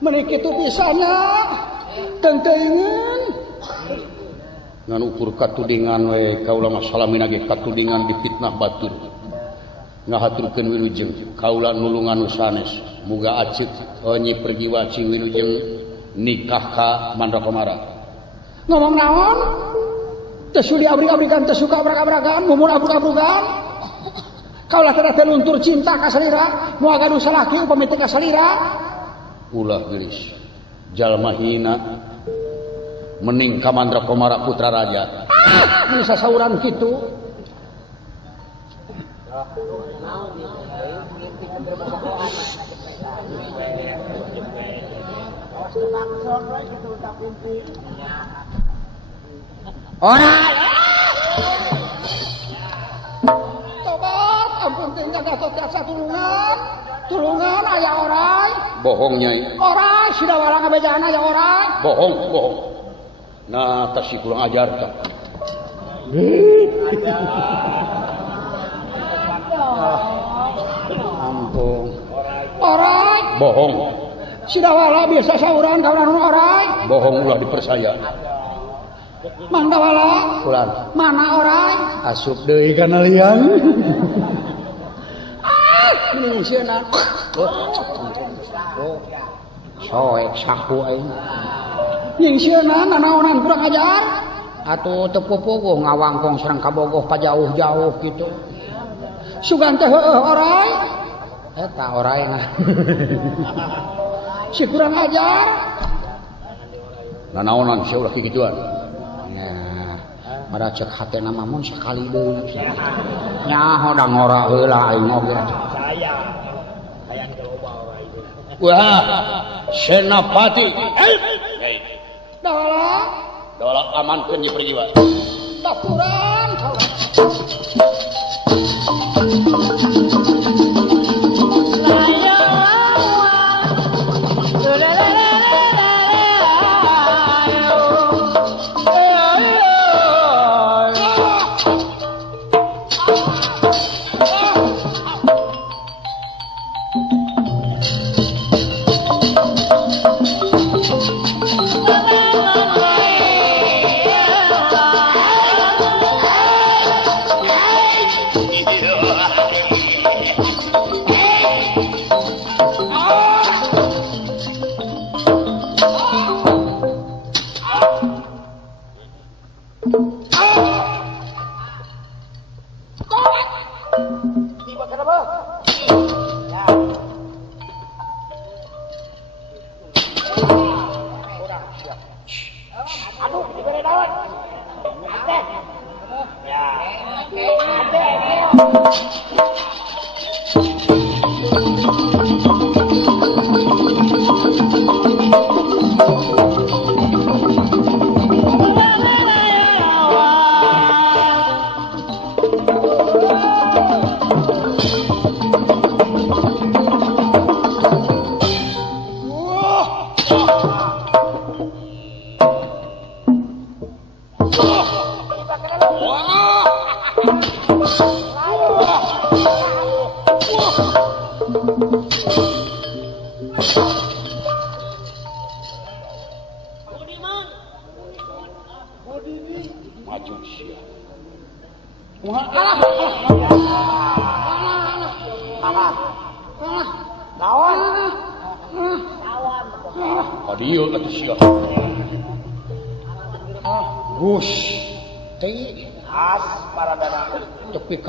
Menik itu pisahnya tentengan ngan ukur katudingan we kaula masalamin lagi katudingan dipitnah batur ngahaturkeun wilujeng kaula nulungan sanes muga acit nyi pergi wacing wilujeng nikah ka Mandrakomara ngomong naon teu sudi abrik-abrikan teu suka abrak-abrakan mumun abruk-abrukan kaula teh luntur cinta ka salira moal gaduh salaki upami teh ka salira ulah gelis jalma hina mending ka Mandrakomara putra raja bisa sauran kitu orang tobat ampun tinggal datot jasa tulungan aya orai bohong nyai orai sudah walang abejana ya orai bohong nah tas si kurang ajar tak ampun orai bohong sudah walang biasa sauran kawan orai bohong ulah dipercaya Mang Dawala pulang mana orai asup deui kana liang Sieuna. Soek saku aing. Yang sieuna nanaonan kurang ajar. Atuh teu pupuguh ngawangkong sareng kabogoh pajauh-jauh kitu. Sugan teh heueuh orai. Eta oraina. Si kurang ajar. Nanaonan sia ulah kikituan. Mara cek hatena mamun sakali deui. Nya hodang ora heula aing oge. Hayang loba ora itu. Wah, Senapati. Dawala amankeun ieu pergi wae. Tapuran kaula.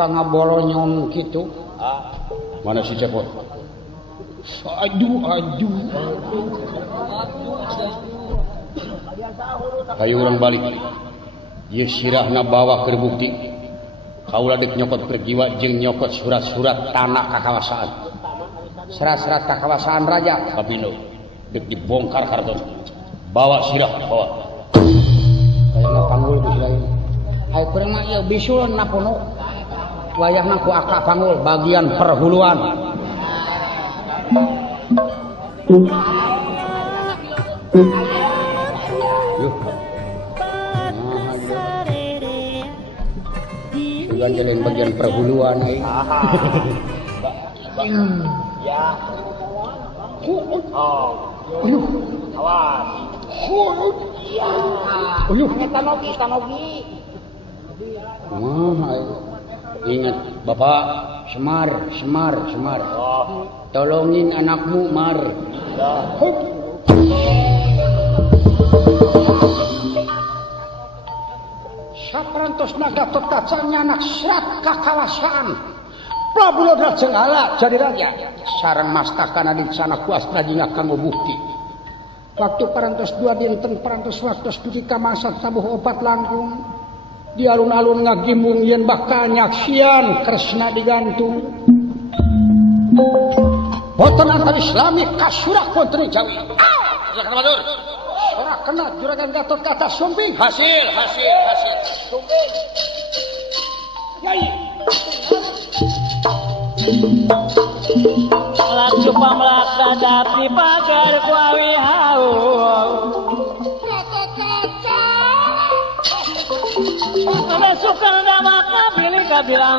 Ngabolonyon gitu. Mana si Cepot? Aduh. Kayu orang balik. Ye sirahna bawa keur bukti. Kaula dek nyokot pergiwa jeung nyokot surat-surat tanah kakawasaan. Surat-surat kakawasaan raja Kabino dek dibongkar karton. Bawa sirah, bawa. Kayakna panggul geus lain. Ai kurang mah ieu bisulun napono. Wayahna ku Aka Pangul bagian perhuluan. Sugan jalan bagian perhuluan ai. Ya. Awas. Iya. Tanogi. Ingat Bapak Semar. Tolongin anakmu Mar. Saperantosna Gatot Kaca nyanak serat kakawasaan. Prabu Lodra Jenggala jadi raja. Sareng mastakana dicana kuas rajina kanggo bukti. Waktu parantos 2 dinten parantos waktu studi kamasan tabuh obat langkung. Di alun-alun ngagimbung yen bakal nyaksian Kresna digantung. Boten antar Islami kasurak wonten Jawi. Silakan Batur. Ora kena juragan Gatot Kaca sumping. Hasil. Sumping. Yai. Laju pamlak dadap di pagar kuawi hau. Ada suka damak pilih kabilang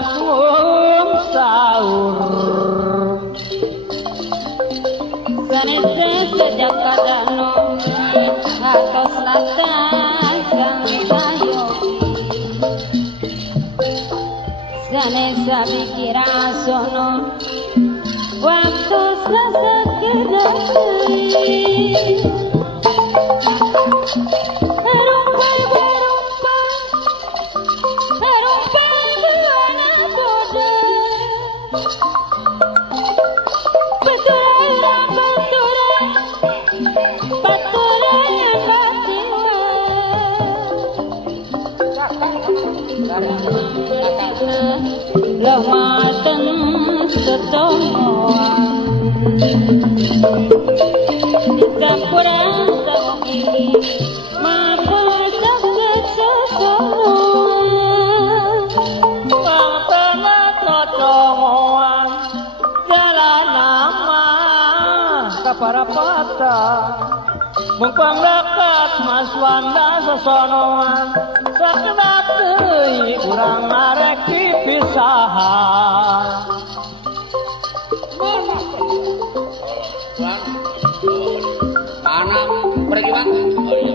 sahur. Sanete sejak kadano atau selatan kang sayogi. Sanesa pikira sono waktu sesekedar Lematan setongoan Kita kurang sawi Mapasak kesesoan Pangtana setongoan Jalan nama Kaparapata Mumpang dekat Mas Wanda sesonoan Sakedap deui urang arek dipisahan. Mana pergi Bang? Oh iya.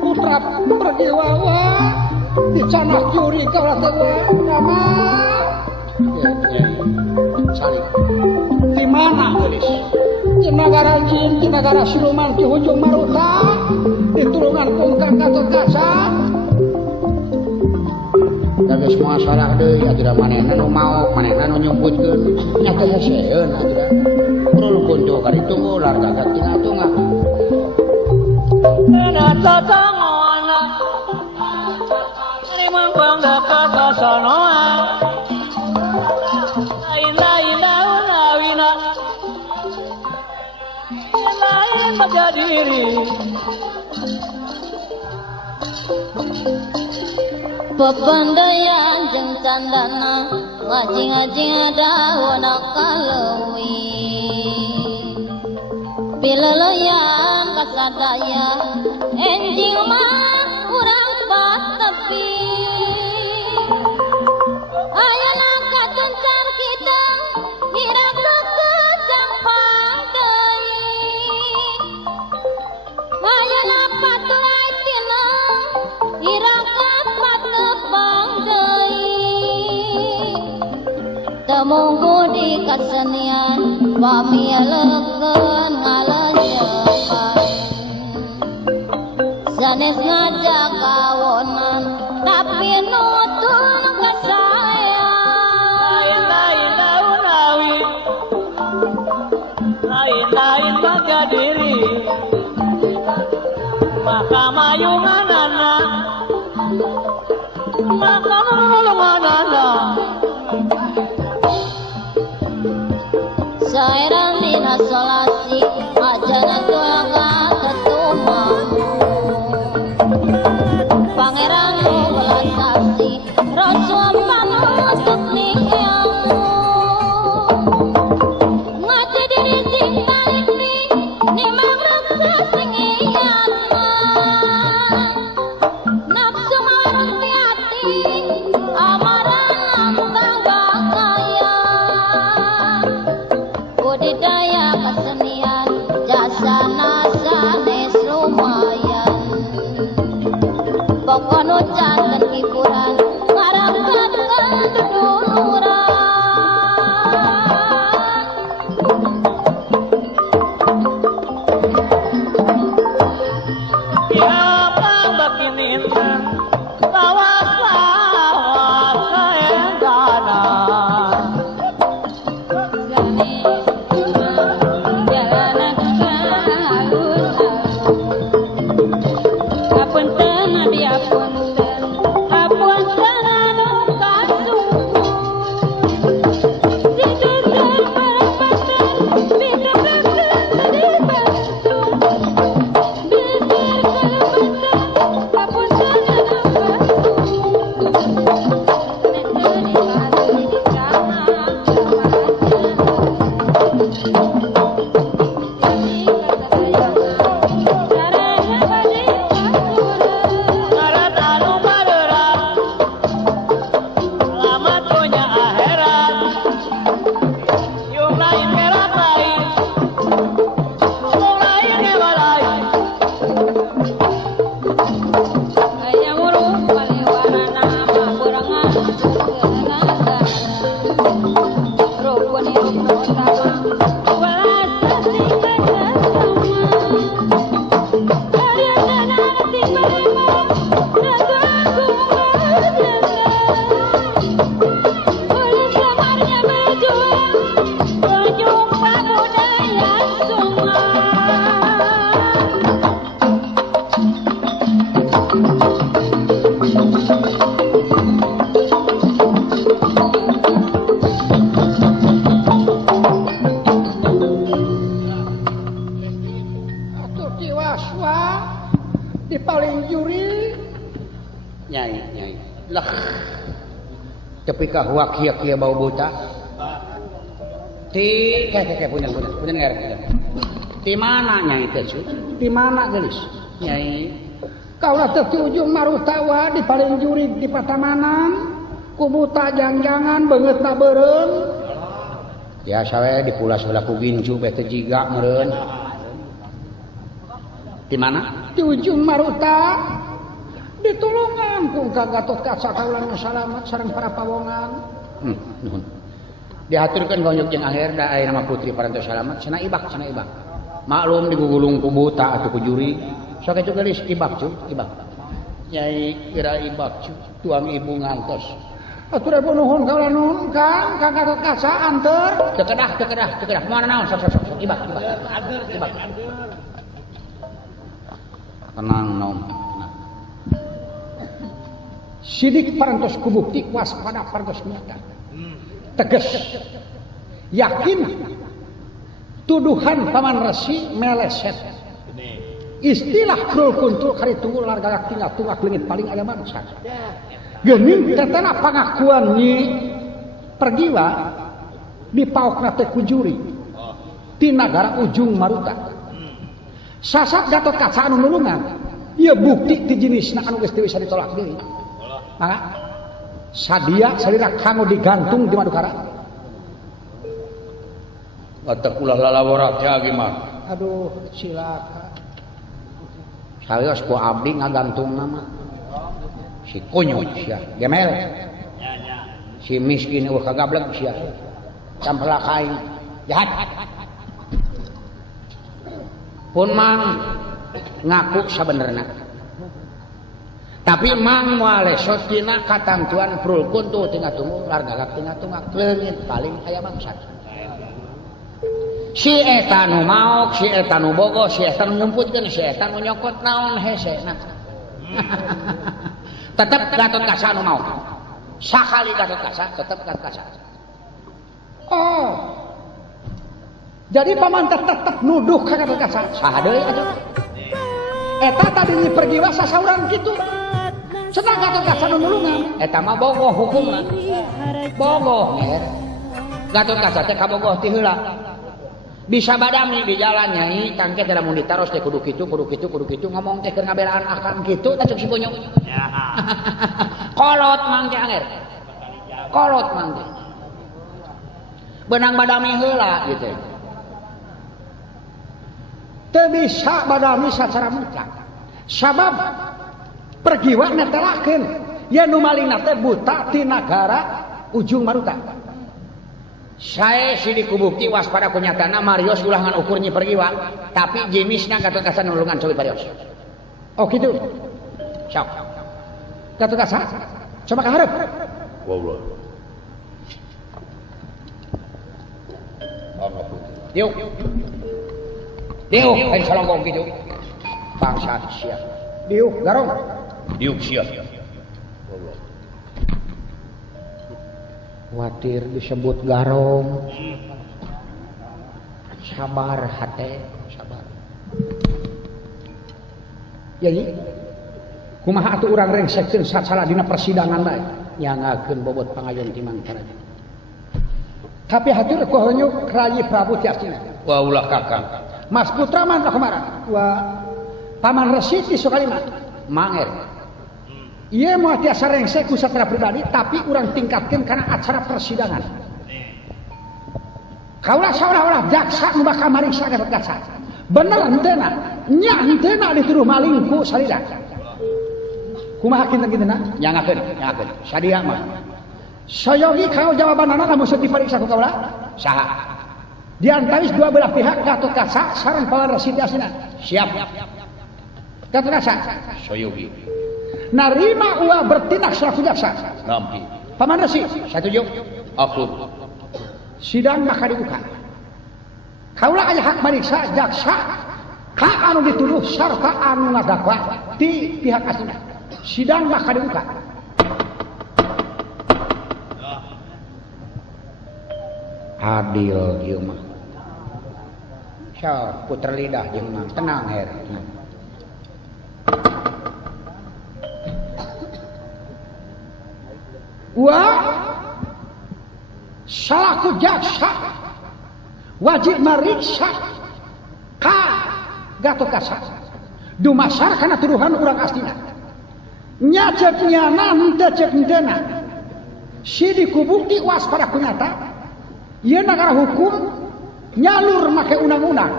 Putra pergi wawa dicanak juri kaulah tewa nama. Di mana geus? Di negara Jin, di negara Siluman, di hujung Maruta, di tulungan Kungkang Gatot Kaca. Da geus moal salah deui atuh manehna nu maok, manehna nu nyumputkeun, nya teh heseueun atuh. Perlu kunjo kari tunggu lar gagak tina tunggal. Ada tatangon, ini mangkong dekat kasonoan. Lain menjadi diri Pepandayan jeung candana ngajing-ngajing dauna kalewi Pileleyan kasadaya enjing mah urang patepi Ayeuna katuncar kita hirang kekejang pangdeui Ayeuna paturai tina hirang kapatepang deui Temunggu di kasenian pamielekeun ngalenjepan Sanes ngajak kawonan tapi nutun kasayang Lain daun awi Lain baga diri Maka mayungan anak Sairan dina solasi ajana tulaga ketumang Pangeran welas sasi Rasul panutut ninggang ngati diri sing kalipri nimang raksa sing iyana nafsu marang piati amaran tangga kaya budidaya kesenian jasana sanes lumayan pokon ucan dan hiburan ngarangkan keduluran Siapa bakininten lawas-lawas kaendanan jalanan kalus apunten adi apunten apunten anu kasung ditutur parapaten bidapeten dibantung bibir kalebeten apunten anu ngaran anu bareurang selamat punya akhirat yung lain merat lain yung lain hebat lain Ayah urung paliwana nama berangan serengaga rukun hirup utama welas sasi kasama kalian tenang tiba-tiba nagaku berjalan oleh samarnya berjuang berjumpa budaya sungai Atur diwaswa di paling juri Nyai lah tapi kahwa kia bau buta ti kayak punya ngerti di mana nyai teh di mana gelis nyai kaulah teu ti ujung marutawa di paling juri di Patamanan kubuta jangan beungeutna beureum ya sawe di pula sebelah ku ginju bete jiga meureun di mana di ujung maruta ditulungan ku ka Gatot Kaca kaulan salamet sareng para pawongan nuhun diaturkeun gonyok jeung akhir da aya nama putri parantos salamet cenah ibak maklum digugulung ku buta atuh ku juri sok itu gelis ibak nyai kira ibak tuang ibu ngantos atur ibu nuhun kaulah nuhun Kang ka Gatot Kaca anter teu kedah moal naon sok ibak tenang nom sidik parantos kubukti waspada parantos nyata tegas yakin tuduhan paman resi meleset istilah krul kuntul kari tunggu largalak tinggal tunggak lengit paling aya mansa geuning tetena pangakuan nyi pergiwa di paokna teh kujuri ti nagara ujung maruta sasat Gatot Kaca anu nulungan ieu bukti ti jenisna anu geus teu bisa ditolak deui mangga sadia salira kanggo digantung di Madukara atak ulah lalawara teh gimana aduh cilaka saeus ku abdi ngagantung nama si kunyuk sia gemel si miskin eueuh kagableg sia campela kain jahat pun mang ngaku sabenerna tapi mang moal lesot tina katamtuan prulkun tuh tinggal tunggu largalak tinggal tunggak leungit paling aya bangsat si eta nu maok si eta nu bogo si eta nu ngumputkeun si eta nu nyokot naon hese nah tetep Gatot Kaca nu maok Sakali Gatot Kaca tetep Gatot Kaca. Oh. Jadi paman tetep nuduh ka Gatot Kaca. Saha deui atuh? Eta tadi pergi wa sasauran kitu. Cenah Gatot Kaca nu nulungan. Eta mah bogoh hukumna. Bogoh nger. Gatot Kaca teh kabogoh ti heula. Bisa badami di jalan nyai tangke teh lamun ditaros teh kudu kitu ngomong teh keur ngabelaan akan kitu teh cuk si Bonyok. Kolot mang teh anger. Kolot mang teh. Benang badami heula gitu. Teu bisa badami sacara mutlak. Sabab pergiwa netelakeun ya nu malingna teh buta ti nagara Ujung Maruta. Saya sidik kubukti waspada kunyatana Marios ulah ngan ukur nyi pergiwa tapi jenisna Gatot Kaca nulungan cobi Marios. Oh gitu. Sok. Gatot Kaca coba ka hareup. Wallah. Diuk. Diuk kan salonggong gitu. Bangsa sia. Diuk garong. Diuk sia. Khawatir disebut garong. Sabar hate, sabar. Jadi kumaha atuh urang rengsekkeun sacara dina persidangan bae nyangakeun bobot pangayon timang taraja. Tapi hatur ku heunyuk Rayi Prabu Tiastina. Wah ulah kakang. Mas Putra man kumaha? Wah Paman Resi ti Sukalima. Manger. Ieu moal tiasa rengsek ku sacara pribadi tapi urang tingkatkeun kana acara persidangan. Kaula saolah-olah jaksa nu bakal mariksa Gatot Kaca. Bener henteu na? Nya henteu na dituduh maling ku salila. Kumaha kitu-kituna? Nyangakeun. Sadia mah. Sayogi kalau jawabanana lamun sok dipariksa ku kaula? Saha? Di antawis dua belah pihak Gatot Kaca sareng Paman Resi Tiastina. Siap. Gatot Kaca Sayogi. narima ulah bertindak selaku jaksa. Nampi. Paman Resi Setuju. Akur. sidang maka dibuka. Kaula aya hak mariksa jaksa ka anu dituduh sarta anu ngadakwa di pihak aslinya. Sidang maka dibuka. Adil ieu mah. So, puter lidah jeung mah tenang her. Salaku jaksa wajib mariksa ka Gatot Kaca dumasar kana tuduhan urang astina nya ceuk nyana henteu ceuk hentena sidik kubukti waspada kunyata ieu negara hukum nyalur make undang-undang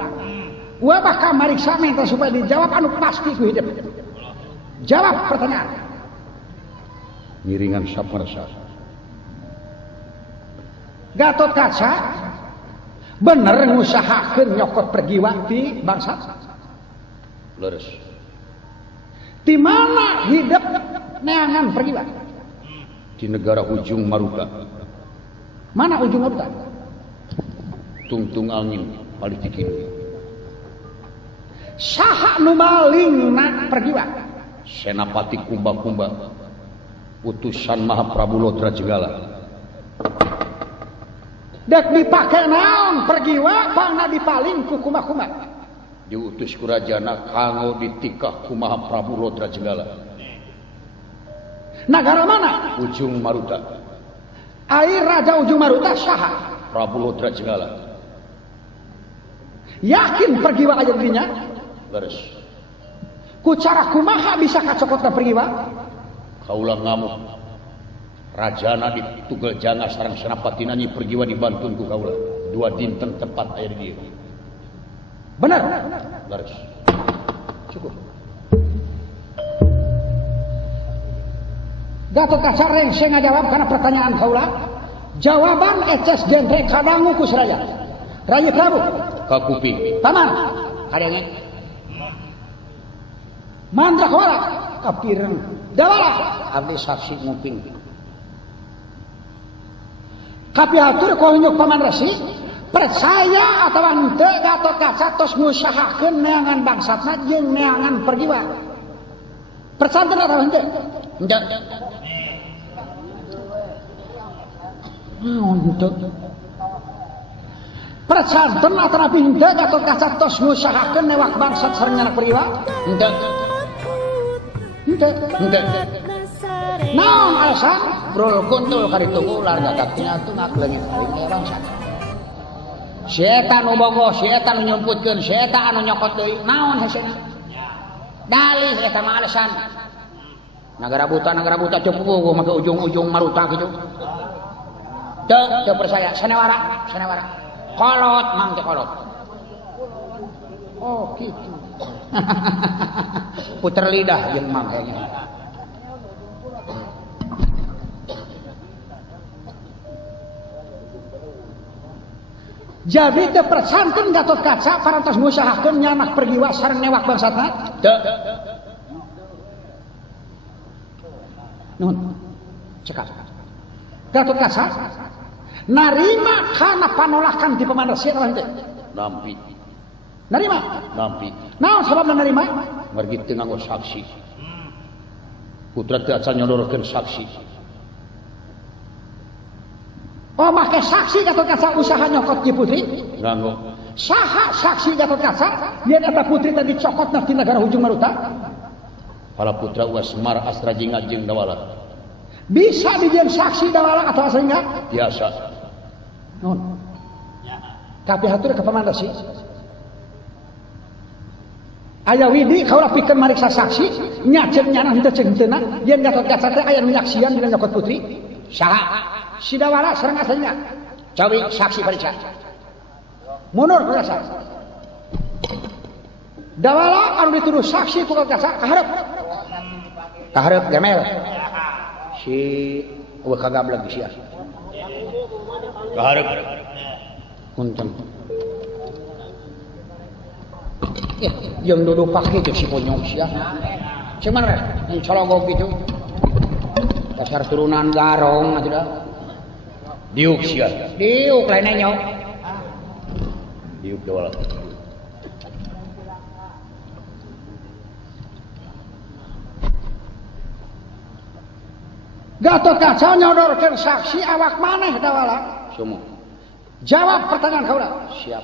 bakal mariksa minta supaya dijawab anu pasti ku hidup. Jawab pertanyaan Miringan sapersa. Gatot Kaca bener ngusahakeun nyokot pergiwa ti bangsa. Leres. Di mana hidup neangan pergiwa? Di negara Ujung Maruta. Mana Ujung Maruta? Tungtung angin palitik ini. Saha nu malingna pergiwa? Senapati Kumba-Kumba. Utusan Mahaprabu Lodra Jenggala. Dek dipake naon pergiwa pangna dipaling ku Kumba-Kumba. Diutus ku rajana kanggo ditikah ku Mahaprabu Lodra Jenggala. Negara mana? Ujung Maruta. Air Raja Ujung Maruta saha? Prabu Lodra Jenggala. Yakin pergiwa aya dirinya? Leres. Ku cara kumaha bisa kacokotna pergiwa? Kaulah ngamuk. Rajana ditugel janga sareng senapatina nyi pergiwa dibantun ku kaulah. 2 dinten tepat aya di dieu. Benar. Leres. Cukup. Gatot Kaca rengse ngajawab karena pertanyaan kaula. Jawaban eces genre kadangu ku saraya. Rayi Prabu. Ka kuping. Paman. Kadengi. Mandrakawala. Kapireng. Dawala. Abdi saksi nguping. Kapiatur kohonyuk Paman Resi. Percaya atau henteu Gatot Kaca tos ngusahakeun neangan bangsatna jeung neangan pergiwa. Percaya atau henteu? Henteu. Untuk percanten atau pindah Gatot Kaca tos ngusahakeun newak bangsat sareng anak priwa? Henteu. Naon alasan? Brul kuntul kaditu ular gataknya tungak leungit aing aya bangsat. Si eta nu bogoh, si eta nu nyumputkeun, si eta anu nyokot deui. Naon hasilna? Dalih eta mah alasan. Nagara buta cukup make ujung-ujung maruta kitu. Teu percaya, sanewara. Kolot mang teh kolot. Oh gitu. Puter lidah jeung mang kayaknya. Jadi teu percanten Gatot Kaca parantos ngusahakeun nyanak pergiwa sareng newak bangsatna? Teu. Nun. Cekap. Gatot Kaca narima kana panolakan ti Pamanresi atau henteu? Nampi. Narima. Naon sababna narima? Margi teu nganggo saksi. Putra teu acan nyodorkeun saksi. Oh make saksi Gatot Kaca usaha nyokot ti putri? Nganggo. Saha saksi Gatot Kaca yen eta putri tadi cokotna ti nagara Ujung Maruta? Para putra Uasmar Astra Jingga jeung Dawala. Bisa dijieun saksi Dawala atau aslinya? Biasa. Nun. Tapi hatur ka Pamanresi. Aya widi kaula pikeun mariksa saksi nya ceuk nyana henteu ceuk henteuna yen Gatot Kaca teh aya nu nyaksian dina nyokot putri. Saha? Si Dawala sareng aslinya. Cawi saksi pariksa. Mundur perasa. Dawala anu dituduh saksi ku Gatot Kaca kaharep. Kaharep gemel. Si eueuh kagableg sia. Kaharep. Punten. Yang duduk pakai itu si ponyong sia. Cuman yang cologok gitu. Dasar turunan garong aja dah. Diuk sia. Diuk lainnya nyok. Diuk Dawala. Gatot Kaca nyodorkeun saksi awak maneh Dawala? Sumo. Jawab pertanyaan kaula. Siap.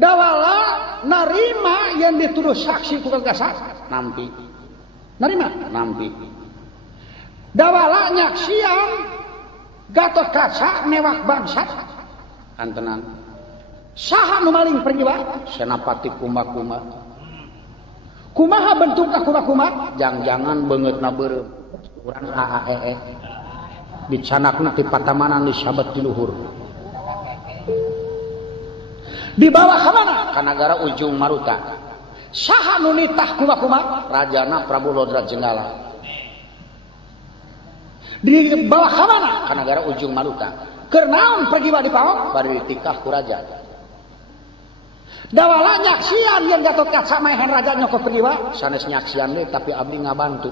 Dawala narima yang dituduh saksi ku Gatot Kaca? Nampi. Narima? Nampi. Dawala nyaksian Gatot Kaca newak bangsat? Antenan. Saha nu maling pergiwa? Senapati Kumba-kumba. Kumaha bentukna Kumba-kumba? Jangan beungeutna beureum. Urang AAEE. Dicanakna ti patamanan di sabat di luhur. Dibawa ka mana? Ka nagara Ujung Maruta. Saha nu nitah Kumba-kumba? Rajana Prabu Lodra Jenggala. Dibawa ka mana? Ka nagara Ujung Maruta. Keur naon pergiwa dipaok? Bari ditikah ku raja. Dawala nyaksian yang Gatot Kaca maehan raja nyokot pergiwa? Sanes nyaksian deui tapi abdi ngabantu.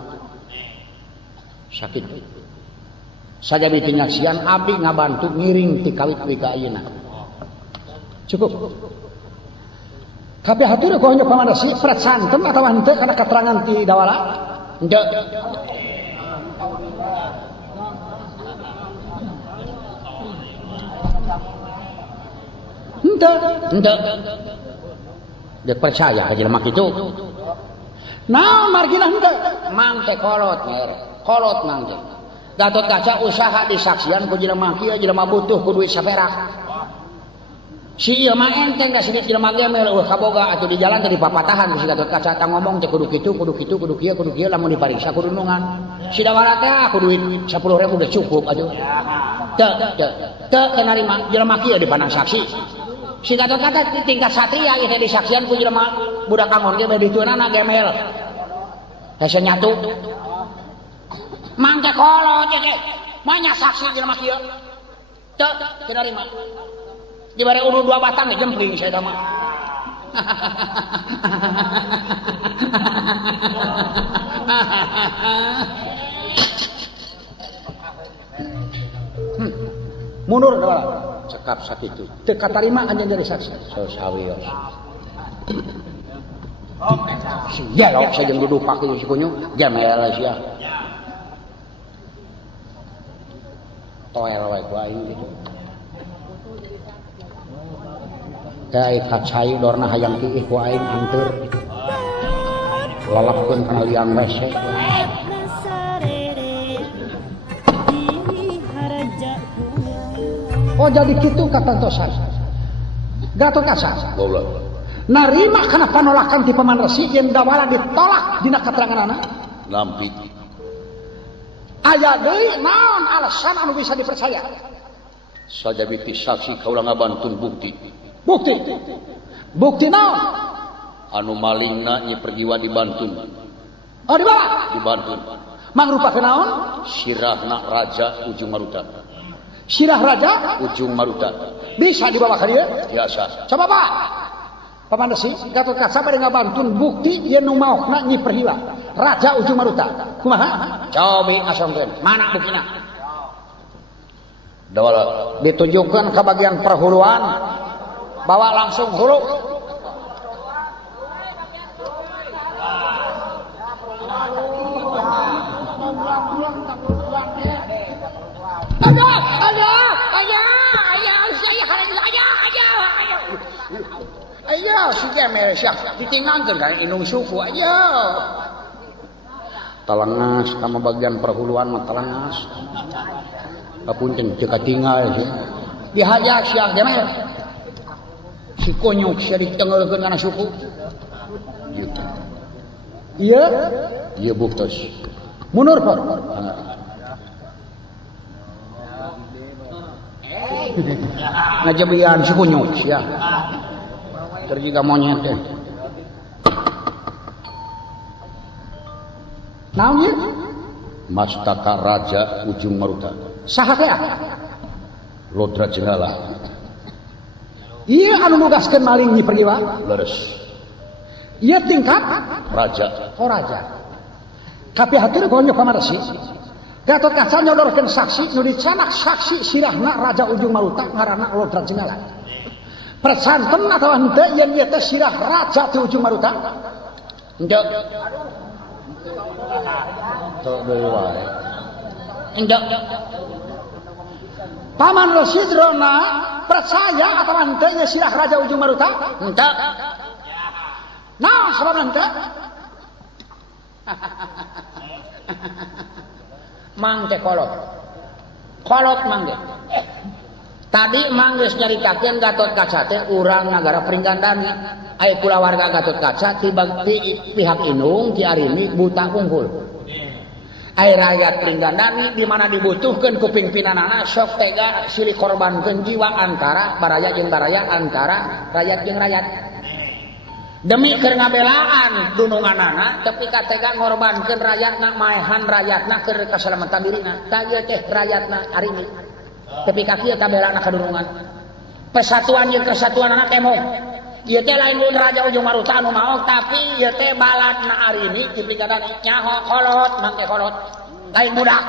Sakit. Saja bitu nyaksian abdi ngabantu ngiring ti kawit duwi ka ayeuna. Cukup. Tapi hatur ku hanya Pamanresi percanten atau henteu kana keterangan ti Dawala? Henteu. Henteu. Dia percaya ka jelema kitu. Naon margina henteu? Mang teh kolot nger. Kolot mang teh. Gatot Kaca usaha disaksian ku jelema kieu jelema butuh ku duit saperak. Si ieu mah enteng da sedikit jelema gemel eueuh kaboga atuh di jalan teh dipapatahan ku si Gatot Kaca tah ngomong teh kudu kitu kudu kieu lamun dipariksa kudu nungan. Si Dawala teh ku duit 10.000 udah cukup atuh. Teu narima jelema kieu dipandang saksi. Si Gatot Kaca di tingkat satria ieu teh disaksian ku jelema budak angon ge bae ditueunana gemel. Hese nyatu. Mangga kolot ya teh. Manya saksi jelema kieu. Teu narima. Dibari uru 2 batang ge jempling saya mah. Mundur Dawala. Cekap sakitu. Teu katarima anjeun jadi saksi. Saos sawios. Gelok saya jeung duduk pakai si kunyu gemel sia. toel wae ku aing gitu. Kayak kacai dorna hayang tiih ku aing henteu. Lalapkeun kana liang wese. Oh jadi kitu katantosan. Gatotkaca. Narima kana panolakan ti Paman Resi yang dawala ditolak dina keteranganana. Lampi. Aya deui naon alasan anu bisa dipercaya? Sajabiti saksi kaula ngabantun bukti. Bukti naon? Anu malingna nya pergiwa di Bantun. Oh di bawah? Di Bantun. Mangrupakeun naon? Sirahna Raja Ujung Maruta. Sirah Raja Ujung Maruta. bisa dibawa ka dieu? Biasa. Coba Pak. Paman Resi, Gatotkaca bade ngabantun bukti ieu nu maokna nyi perhiwa. Raja Ujung Maruta. Kumaha? Cobi asongkeun. Mana buktina? Dawala Ditunjukkeun ka bagian perhuluan. Bawa langsung hulu. Ayo, si Gemel siap ditinggalkan kan inung suku ayo. Talengas sama bagian perhuluan mah talengas. Kapunten teu katinggal sih. Dihajar siang Gemel. Si konyok sia ditengelkeun kana suku. Iya, ieu buktos. mundur Pak. Ngajebian si konyok sia. Terjiga monyet teh. Naon ieu? Mastaka Raja Ujung Maruta. Saha teh? Lodra Jenggala. Ieu anu nugaskeun maling nyi pergiwa. Leres. Ieu tingkat Raja. oh raja. Tapi hatur konyo Paman Resi. Gatotkaca nyodorkeun saksi nu dicanak saksi sirahna Raja Ujung Maruta ngaranna Lodra Jenggala. Persanten atau henteu yen ieu teh sirah Raja ti Ujung Maruta? Endeu. Tok deui wae. Endeu. Paman Resi drona percaya atau henteu ieu sirah Raja Ujung Maruta? Henteu. Nah, sabab henteu? Mang teh kolot. Kolot mang teh. Tadi mang geus nyaritakeun Gatotkaca teh urang nagara Pringgandani. Aya kulawarga Gatotkaca ti pihak Inung ti Arini buta unggul. Aya rakyat Pringgandani di mana dibutuhkeun ku pimpinanana sok tega silih korbankeun jiwa antara baraya jeung baraya antara rakyat jeung rakyat. Demi keur ngabelaan dununganana tapi katega ngorbankeun rakyatna maehan rakyatna keur kasalamatan dirina. Tah ieu teh rakyatna Arini. Tapi kaki eta belana kadurungan. Persatuan jeung kesatuanana teh moh. Ieu teh lain mun Raja Ujung Maruta anu maok tapi ieu teh baladna Arini ti Pringgandani nyaho kolot mangke kolot. Lain budak.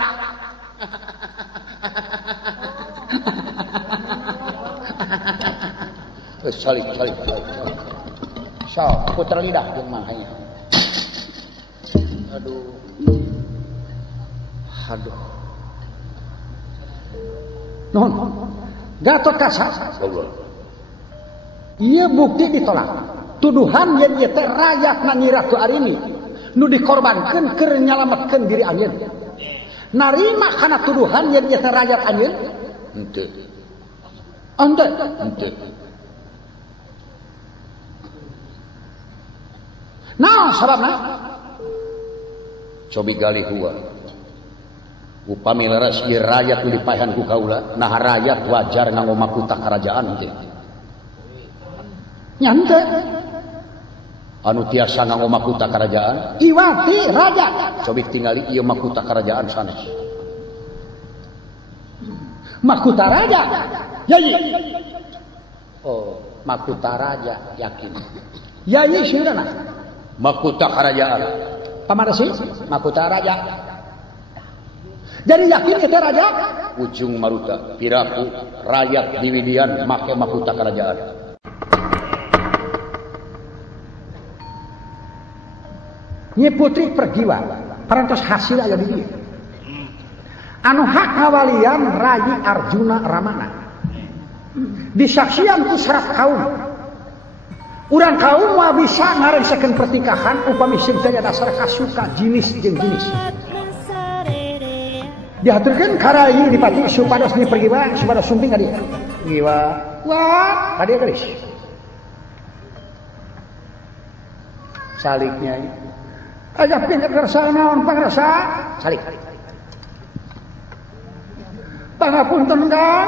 Salih. So, puter lidah jeung mahanya. Aduh. Nuhun. Gatotkaca. Ieu bukti ditolak. Tuduhan yen ieu teh rakyatna Nyi Ratu Arini nu dikorbankeun keur nyalametkeun diri anjeun. Narima kana tuduhan yen ieu teh rakyat anjeun? Henteu. Henteu. Naon sababna? Cobi gali hua. Upami leres ieu rakyat nu dipaehan ku kaula, nah rakyat wajar nganggo mahkota kerajaan teh. Nya henteu. Anu tiasa nganggo mahkota kerajaan, Iwati raja. cobi tingali ieu mahkota kerajaan sanes. Mahkota raja. Yai. Oh, mahkota raja yakin. Yai sirana. Mahkota kerajaan. Paman Resi, Mahkota raja. jadi yakin kita raja? Ujung Maruta, piraku rakyat di Widian make mahkota kerajaan. Nyi Putri pergiwa, parantos hasil aya di dieu. anu hak ngawalian Rayi Arjuna Ramana disaksian ku sarat kaum urang kaum mah bisa ngaresekeun pertikahan upami teh dasar kasuka jinis jeung jinis diaturkeun ka Rayi dipati supados ni pergi bae supados sumping ka dieu giwa wah ka dieu geus saliknya aja pingat kersa naon pangrasa salik pangapunten kan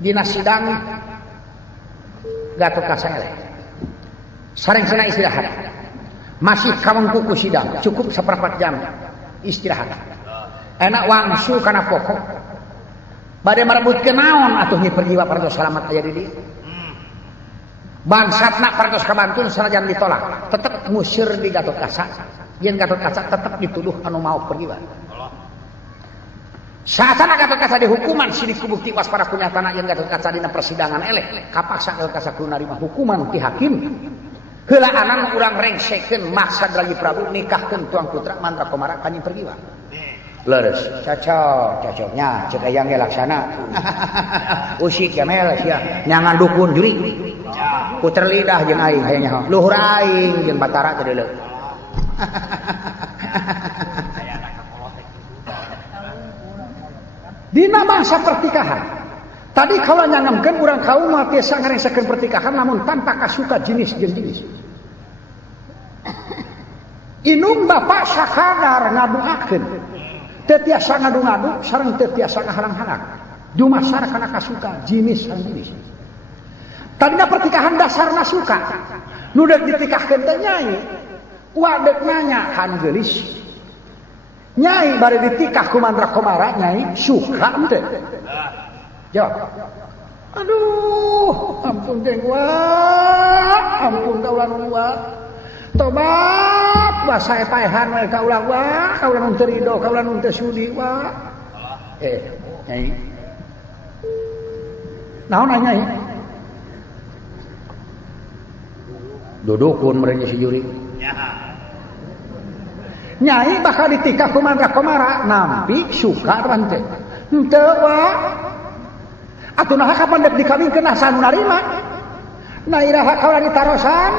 dina sidang Gatot Kaca eleh sareng-sareng istirahat masih kamengku ku sidang cukup seperempat jam istirahat enak wangsul kana pokok bade marebutkeun naon atuh nyi perjiwa parantos salamat aya di dieu bangsatna parantos kabantun sanajan ditolak tetep ngusir di Gatot Kaca yen Gatot Kaca tetep dituduh anu mau perjiwa saatana Gatot Kaca dihukuman sidik kubukti waspada kunyatana yen Gatot Kaca dina persidangan eleh kapaksa Gatot Kaca kudu narima hukuman ti hakim heula anan urang rengsekeun maksa Rayi Prabu nikahkeun tuang putra Mantra Komara ka Nyi Pergiwa leres cocok nya ceuk aya ge laksana usik ya mel sia nyangan dukun juri puter lidah jeung aing hayanya luhur aing jeung Batara teh deuleu dina masa pertikahan tadi kalau nyangamkeun urang kaum mah tiasa ngaresakeun pertikahan namun tanpa kasuka jinis jeung jinis inung bapak sakadar ngaduakeun teu tiasa ngadu-ngadu sareng teu tiasa ngahalang-halang dumasar kana kasuka jinis sareng jinis tadina pertikahan dasarna suka nu deuk ditikahkeun teh nyai wadek nanya kan geulis Nyai bari ditikah ku Mantra Komara nyai suka teh jawab aduh ampun teh wah ampun kaulah nu tobat wah sae paehan we kaulah wah kaulah nu teu ridho kaulah nu teu sudi wah nyai naon nyai dudukun merenya si juri Nyai bakal ditikah ku Mantra Komara nampi suka rante henteu wah atuh naha kapan dek dikawinkeun asa nu narima na iraha kaulah ditarosan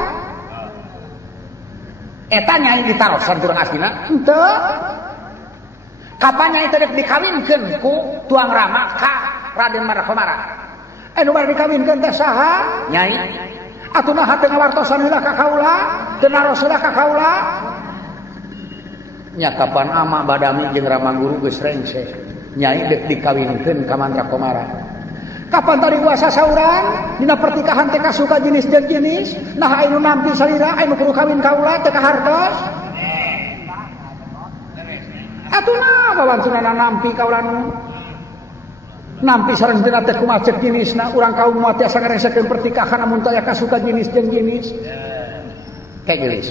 eta nyai ditarosan turang aslina henteu kapan nyai teh dek dikawinkeun ku tuang Rama ka Raden Mantra Komara nu bari dikawinkeun teh saha nyai atuh naha teu ngawartosan heula ka kaula teu naros heula ka kaula nya kapan ama badami jeung Rama Guru geus rengse nyai dek dikawinkeun ka Mantra Komara kapan tadi kuasa saurang dina pertikahan teh kasuka jinis jeung jinis nah anu nampi salira anu kudu kawin kaula teh kahartos atuh naon lansunana nampi kaula nu nampi sareng dina teh kumaha ceuk jinisna urang kaum mah tiasa ngaresekeun pertikahan amun teh kasuka jinis jeung jinis kayak geulis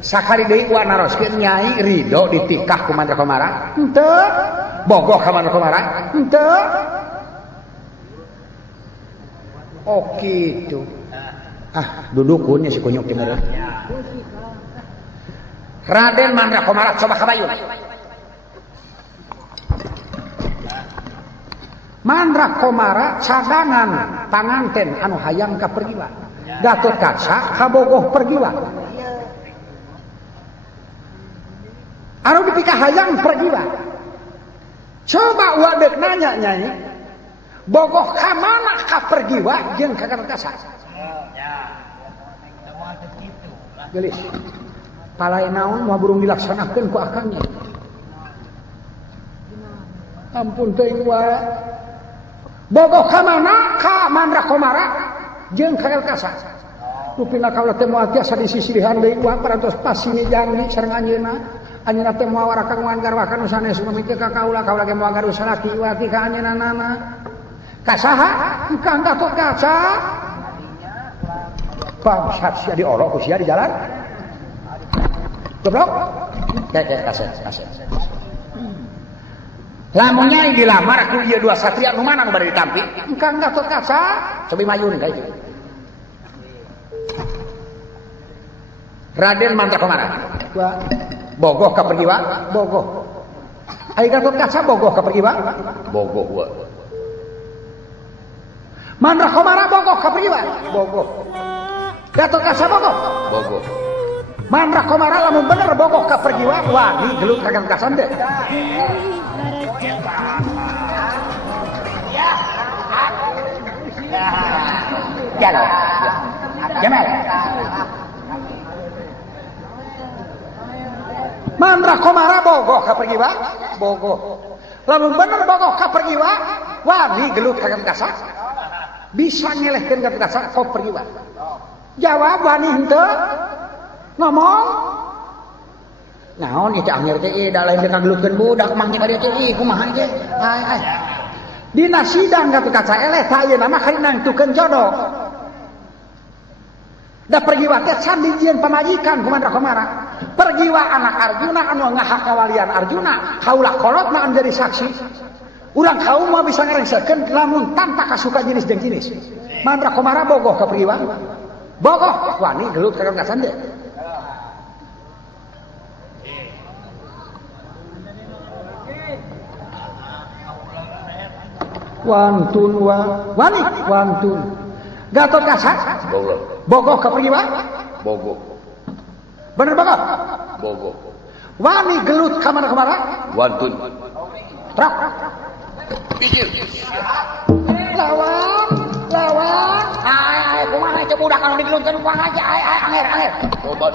sakali deui wa naroskeun nyai ridho ditikah ku Mantra Komara henteu bogoh ka Mantra Komara henteu oh kitu dudukun nya si kunyuk teh meureun Raden Mantra Komara coba kabayun Mantra Komara cadangan panganten anu hayang ka Pergiwa Gatot Kaca kabogoh Pergiwa anu dipikah hayang Pergiwa coba wadek nanya nyai bogoh ka mana ka Pergiwa jeung ka Gatot Kaca gelis palae naon moal burung dilaksanakeun ku akangnya ampun teuing wae bogoh ka mana ka Mantra Komara jeung ka Gatot Kaca rupina kaula teh moal tiasa disisirihan deui wa parantos pasini janji sareng anjeunna teh moal warakan wan garwakan sanes mamikeun ka kaula ge moal gaduh salaki wati ka anjeunna kasaha engkang Gatot Kaca bangsat sia diolok ku sia di jalan goblok kaset lamun nyai dilamar ku ieu dua satria nu mana nu bari ditampi engkang Gatot Kaca cobi mayun ka itu Raden Mantra Komara Bogoh ka pergi wa? Bogoh. Ai Gatot Kaca bogoh ka pergi wa? Bogoh wa. Mandra Komara bogoh ka pergi wa? Bogoh. Gatot Kaca bogoh? Bogoh. Mandra Komara lamun bener bogoh ka pergi wa? Wani gelut ka Gatot Kaca teh. Jalan. Jamel. Mandra Komara bogoh ka pergi wa? Bogoh. Lamun bener bogoh ka pergi wa? Wani gelut ka Gatot Kaca. Bisa ngelehkeun Gatot Kaca kok pergi wa? Jawab wani henteu. Ngomong. Naon ieu anger teh da lain kagelutkeun budak mangke bari teh kumaha ieu? Ai. Dina sidang Gatot Kaca eleh ta ayeuna mah kari nangtukeun jodoh. Da pergi wa teh can dijieun pamajikan ku Mandra Komara. Pergi wa anak Arjuna anu ngahak kawalian Arjuna, kaulah kolot mah jadi saksi. Urang kaum mah bisa ngarengsekeun lamun tanpa kasuka jenis jeung jenis. Mandra Komara bogoh ka pergi wa. Bogoh wani gelut ka Gatot Kaca teh. Wantun wa wani wantun. Gatot Kaca bogoh ka pergi wa? Bogoh. Bener bogoh? Bogoh. Wani gelut ka Mandra Komara? Wantun. Trok. Pikir. Lawan. Ai kumaha teh budak anu digelutkeun ku aja ai anger. Coba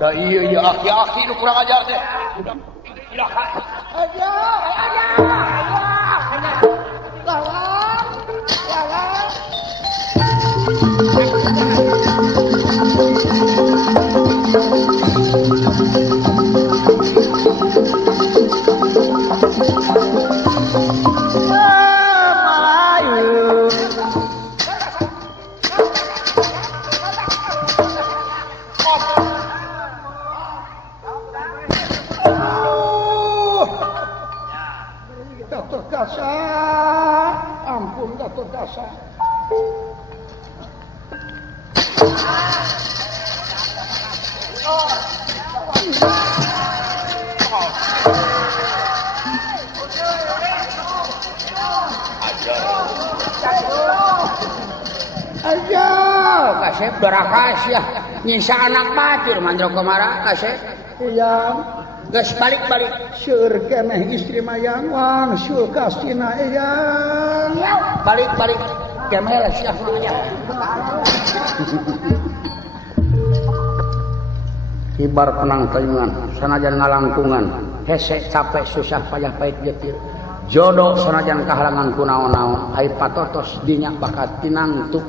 da ieu aki-aki nu kurang ajar teh. Aja. Lawan. Gatot Kaca. Ampun Gatot Kaca. Aja, kasep barakas ya. Nyisa anak batur Mandra Komara kasep. Iya. Geus balik-balik. Seur keneh istri mayang wang sul kastina eyang. Balik-balik. Kemel sia aja. Kibar penang tayungan, sanajan ngalangkungan, hese capek susah payah pait getir. Jodoh sanajan kahalangan ku naon-naon, ai patotos dinya bakat tinangtuk.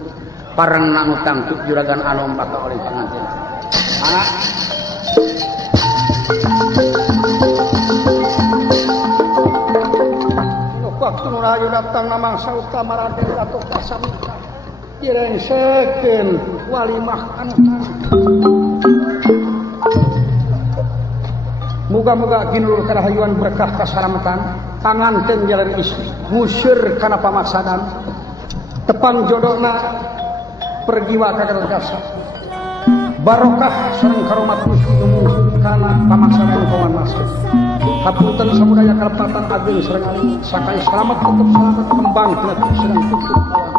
Parang nangutang tuk juragan anu empata oleh pangantin. Anak. Waktu nu rahayu datang namangsa utama Raden Gatot Kaca. Direngsekeun walimah anu muga-muga ginulur karahayuan berkah kasalamatan panganten jalan istri museur kana pamaksadan tepang jodohna pergi wa ka Gatot Kaca barokah sareng karomat muslim kana pamaksadan kawan masuk hapunten samudaya kalepatan ageung sareng aling sakai selamat tetep selamat kembang tetep sedang tutup kawan